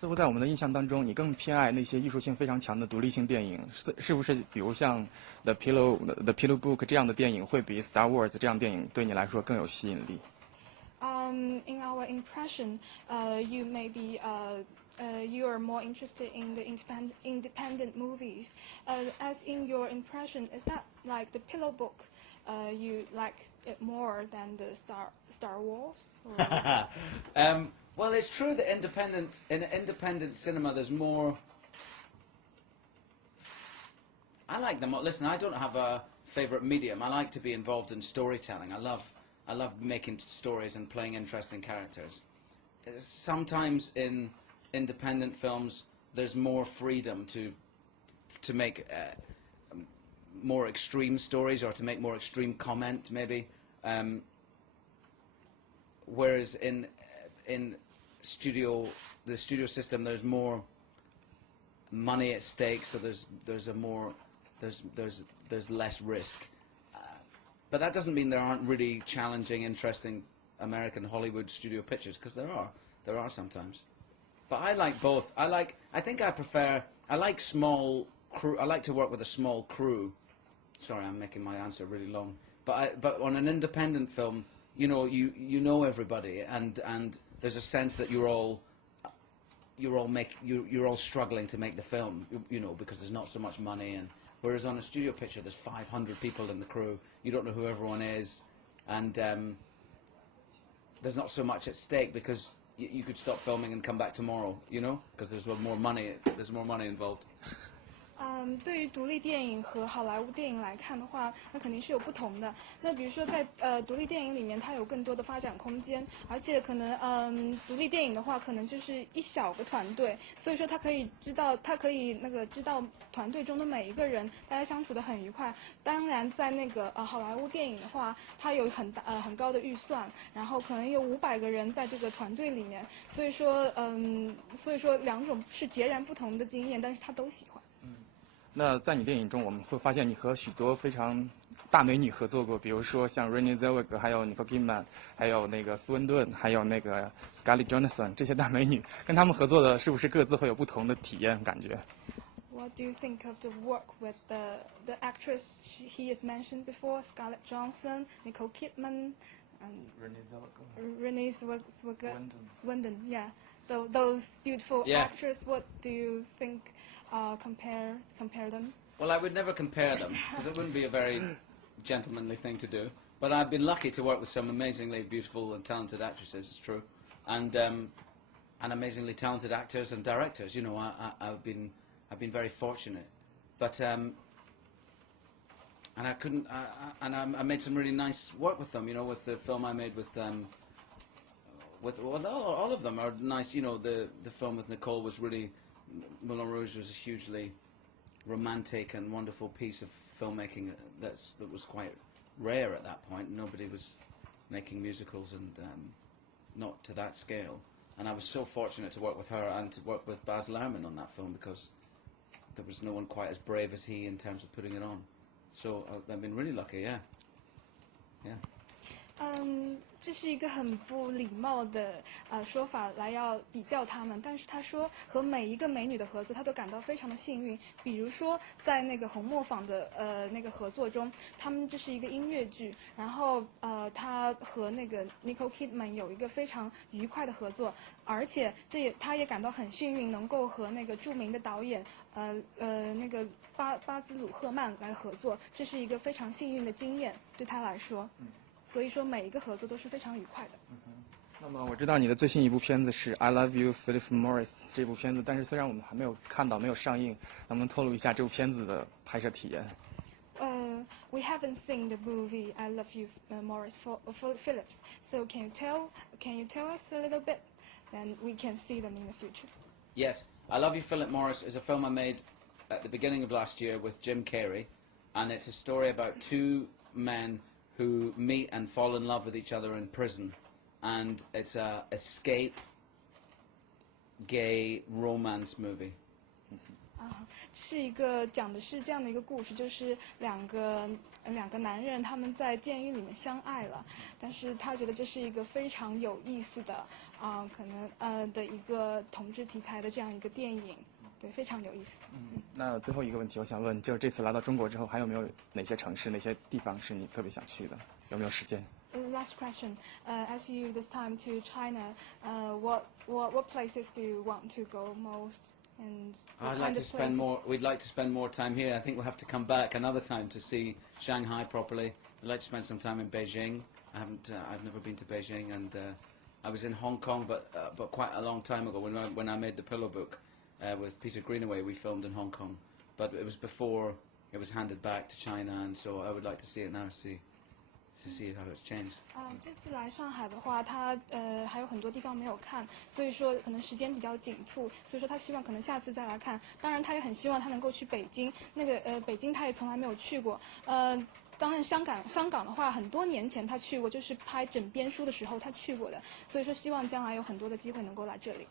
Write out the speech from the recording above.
似乎在我们的印象当中，你更偏爱那些艺术性非常强的独立性电影，是不是？比如像《The Pillow Book》这样的电影，会比《Star Wars》这样电影对你来说更有吸引力？In our impression, you maybe you are more interested in the independent movies. As in your impression, is that like the Pillow Book? You like it more than the Star Wars? Well, it's true that in independent cinema there's more. I like them. Listen, I don't have a favorite medium. I like to be involved in storytelling. I love making stories and playing interesting characters. Sometimes in independent films there's more freedom to make more extreme stories or to make more extreme comment maybe. Whereas in the studio system there's more money at stake, so there's less risk. But that doesn't mean there aren't really challenging, interesting American Hollywood studio pictures, because there are sometimes. But I like both. I like small crew. I like to work with a small crew. Sorry, I'm making my answer really long. But on an independent film, you know everybody, and there's a sense that you're all struggling to make the film, because there's not so much money. And whereas on a studio picture, there's 500 people in the crew. You don't know who everyone is, and there's not so much at stake because you could stop filming and come back tomorrow, because there's more money. There's more money involved. 对于独立电影和好莱坞电影来看的话，那肯定是有不同的。那比如说在独立电影里面，它有更多的发展空间，而且可能独立电影的话，可能就是一小个团队，所以说他可以知道团队中的每一个人，大家相处得很愉快。当然，在那个好莱坞电影的话，它有很高的预算，然后可能有500个人在这个团队里面，所以说两种是截然不同的经验，但是他都喜欢。那在你电影中，我们会发现你和许多非常大美女合作过，比如说像 Renée Zellweger， 还有 Nicole Kidman， 还有那个斯温顿，还有那个 Scarlett Johansson 这些大美女，跟他们合作的是不是各自会有不同的体验感觉？ What do you think of the work with the actress he has mentioned before, Scarlett Johansson, Nicole Kidman, and Renée Zellweger, Swindon, yeah. So those beautiful actors, what do you think? Compare them? Well, I would never compare them because it wouldn't be a very gentlemanly thing to do. But I've been lucky to work with some amazingly beautiful and talented actresses. It's true, and amazingly talented actors and directors. I've been very fortunate. But and I made some really nice work with them. With the film I made with all of them are nice. The film with Nicole was really. Moulin Rouge was a hugely romantic and wonderful piece of filmmaking that was quite rare at that point. Nobody was making musicals, and not to that scale. And I was so fortunate to work with her and to work with Baz Luhrmann on that film, because there was no one quite as brave as he in terms of putting it on. So I've been really lucky, yeah. 这是一个很不礼貌的说法来要比较他们，但是他说和每一个美女的合作他都感到非常的幸运。比如说在那个红磨坊的那个合作中，他们这是一个音乐剧，然后他和那个 Nicole Kidman 有一个非常愉快的合作，而且他也感到很幸运能够和那个著名的导演那个巴兹鲁赫曼来合作，这是一个非常幸运的经验对他来说。所以说每一个合作都是非常愉快的。那么我知道你的最新一部片子是 I Love You, Philip Morris 这部片子，但是虽然我们还没有看到，没有上映，能不能透露一下这部片子的拍摄体验？We haven't seen the movie I Love You, Morris for Phillips. So can you tell us a little bit, and we can see them in the future? Yes, I Love You, Philip Morris is a film I made at the beginning of last year with Jim Carrey, and it's a story about two men who meet and fall in love with each other in prison, and it's a escape gay romance movie. 是一个讲的是这样的一个故事，就是两个男人他们在监狱里面相爱了，但是他觉得这是一个非常有意思的可能的一个同志题材的这样一个电影，对，非常有意思。那最后一个问题，我想问，就这次来到中国之后，还有没有哪些城市、哪些地方是你特别想去的？有没有时间？ Last question. As you this time to China, what places do you want to go most? And I'd like to spend more. We'd like to spend more time here. I think we'll have to come back another time to see Shanghai properly. I'd like to spend some time in Beijing. I've never been to Beijing, and I was in Hong Kong, but quite a long time ago when I made the Pillow Book with Peter Greenaway. We filmed in Hong Kong, but it was before it was handed back to China, and so I would like to see it now. To see how it's changed. 这次来上海的话，他还有很多地方没有看，所以说可能时间比较紧促，所以说他希望可能下次再来看。当然，他也很希望他能够去北京，北京他也从来没有去过。当然香港的话，很多年前他去过，就是拍枕边书的时候他去过的，所以说希望将来有很多的机会能够来这里。